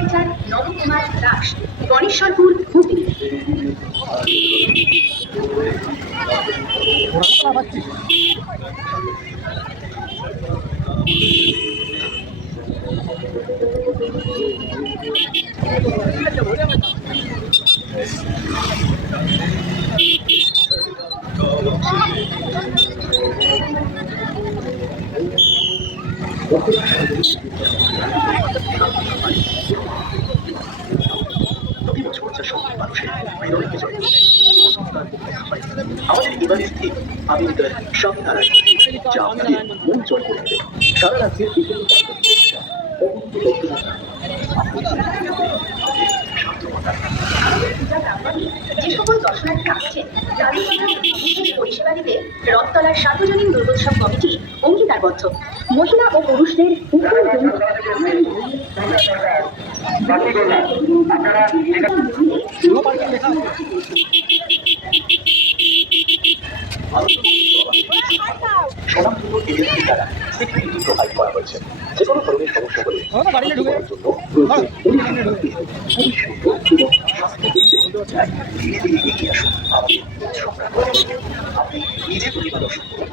Supervisor Nabakumar Das, গণেশ্বরপুর, Hooghly. প্রতি বছর যা সব মানুষের হৃদয়কে জয় করে দেয়, আমাদের এবারের থিম আমি স্বামীনারায়ণ, যা আপনাদের মন জয় করে দেবে। সারা রাজ্যের বিভিন্ন যে সকল দর্শনার্থী আসছেন তাদের জন্য বিশেষ পরিষেবা দিতে রথতলার সার্বজনীন দুর্গোৎসব কমিটি অঙ্গীকারবদ্ধ। মহিলা ও পুরুষদের উভয় জন্য স্বনামধন্য এজেন্সির দ্বারা সিকিউরিটি প্রোভাইড করা হয়েছে। যে কোনো ধরনের সমস্যা হলে করার জন্য এগিয়ে আসুন। আপনি নিজে প্রতিভা দর্শন করুন।